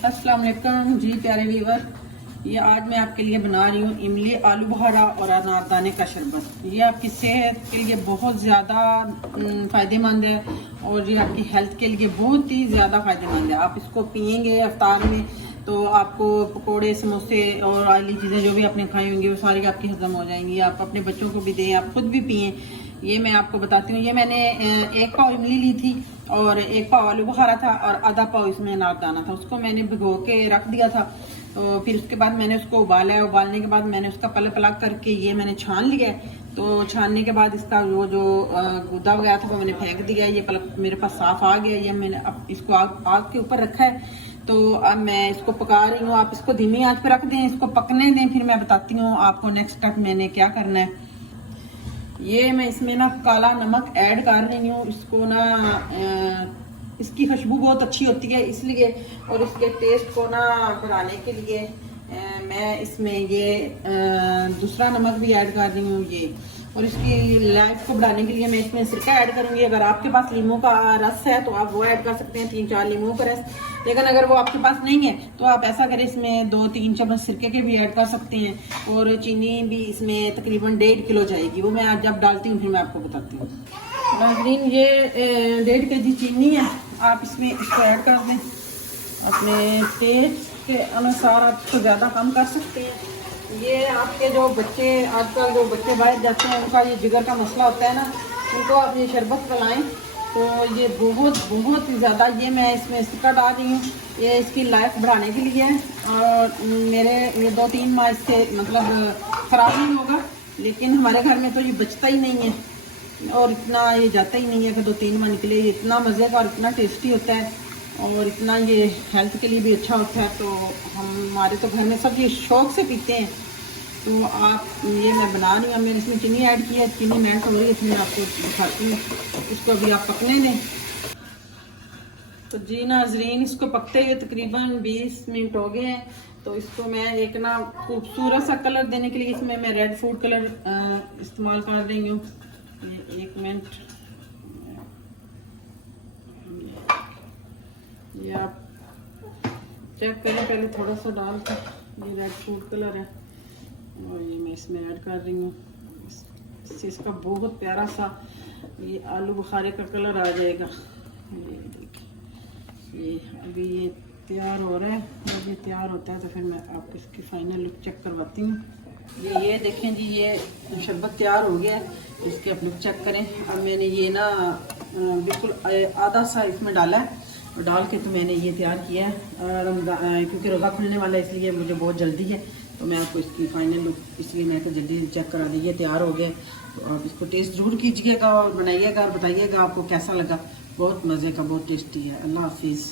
अस्सलाम वालेकुम जी प्यारे व्यूवर, ये आज मैं आपके लिए बना रही हूँ इमली, आलू बुखारा और अनारदाने का शरबत। ये आपकी सेहत के लिए बहुत ज़्यादा फ़ायदेमंद है और ये आपकी हेल्थ के लिए बहुत ही ज़्यादा फ़ायदेमंद है। आप इसको पियेंगे अफ्तार में तो आपको पकोड़े, समोसे और ऑयली चीज़ें जो भी आपने खाई होंगी वो सारी आपकी हजम हो जाएंगी। आप अपने बच्चों को भी दें, आप खुद भी पिएँ। ये मैं आपको बताती हूँ। ये मैंने 1 पाव इमली ली थी और 1 पाव आलू बुखारा था और आधा पाव इसमें अनारदाना था। उसको मैंने भिगो के रख दिया था। तो फिर उसके बाद मैंने उसको उबाला है। उबालने के बाद मैंने उसका पलक पलक करके ये मैंने छान लिया है। तो छानने के बाद इसका वो जो गुदा गया था वो मैंने फेंक दिया है। ये पलक मेरे पास साफ आ गया। ये मैंने अब इसको आग के ऊपर रखा है। तो अब मैं इसको पका रही हूँ। आप इसको धीमी आंच पे रख दें, इसको पकने दें, फिर मैं बताती हूँ आपको नेक्स्ट स्टेप मैंने क्या करना है। ये मैं इसमें ना काला नमक ऐड कर रही हूँ। इसको ना इसकी खुशबू बहुत अच्छी होती है इसलिए, और इसके टेस्ट को ना बढ़ाने के लिए मैं इसमें ये दूसरा नमक भी ऐड कर रही हूँ। ये और इसकी लाइफ को बढ़ाने के लिए मैं इसमें सिरका ऐड करूँगी। अगर आपके पास लीमू का रस है तो आप वो ऐड कर सकते हैं, 3-4 लीमू का रस। लेकिन अगर वो आपके पास नहीं है तो आप ऐसा करें, इसमें 2-3 चम्मच सिरके के भी ऐड कर सकते हैं। और चीनी भी इसमें तकरीबन 1.5 किलो जाएगी। वो मैं आज जब डालती हूँ फिर मैं आपको बताती हूँ। नाज़रीन, ये 1.5 kg चीनी है। आप इसमें इसको ऐड कर दें। अपने टेस्ट के अनुसार आप इसको ज़्यादा कम कर सकते हैं। ये आपके जो बच्चे आजकल जो बच्चे बाहर जाते हैं उनका ये जिगर का मसला होता है ना, उनको आप ये शरबत पिलाएं तो ये बहुत ही ज़्यादा। ये मैं इसमें सिरका डाल रही हूँ, ये इसकी लाइफ बढ़ाने के लिए है। और मेरे ये 2-3 माह इससे मतलब ख़राब नहीं होगा, लेकिन हमारे घर में तो ये बचता ही नहीं है और इतना ये जाता ही नहीं है कि 2-3 माह निकले। ये इतना मज़े का और इतना टेस्टी होता है और इतना ये हेल्थ के लिए भी अच्छा होता है। तो हमारे तो घर में सब ये शौक से पीते हैं। तो आप ये मैं बना रही हूँ। मैंने इसमें चीनी ऐड की है, चीनी मेल्ट हो रही है, इसमें आपको दिखाती हूँ। इसको अभी आप पकने दें। तो जी नाज़रीन, इसको पकते हुए तकरीबन 20 मिनट हो गए हैं। तो इसको मैं एक ना खूबसूरत सा कलर देने के लिए इसमें मैं रेड फूड कलर इस्तेमाल कर रही हूँ। ये 1 मिनट, ये आप चेक करें पहले थोड़ा सा डाल कर। ये रेड फूड कलर है और ये मैं इसमें ऐड कर रही हूँ। इससे इसका बहुत प्यारा सा ये आलू बुखारे का कलर आ जाएगा। ये देखिए, ये अभी ये तैयार हो रहा है। जब ये तैयार होता है तो फिर मैं आपको इसकी फाइनल लुक चेक करवाती हूँ। ये देखें जी, ये शरबत तैयार हो गया है। इसके आप लुक चेक करें। अब मैंने ये ना बिल्कुल आधा सा इसमें डाला है और डाल के तो मैंने ये तैयार किया है। रमज़ान क्योंकि रोज़ा खुलने वाला है इसलिए मुझे बहुत जल्दी है, तो मैं आपको इसकी फाइनल लुक इसलिए मैं तो जल्दी चेक करा दी। ये तैयार हो गए। तो आप इसको टेस्ट ज़रूर कीजिएगा और बनाइएगा और बताइएगा आपको कैसा लगा। बहुत मज़े का, बहुत टेस्टी है। अल्लाह हाफिज़।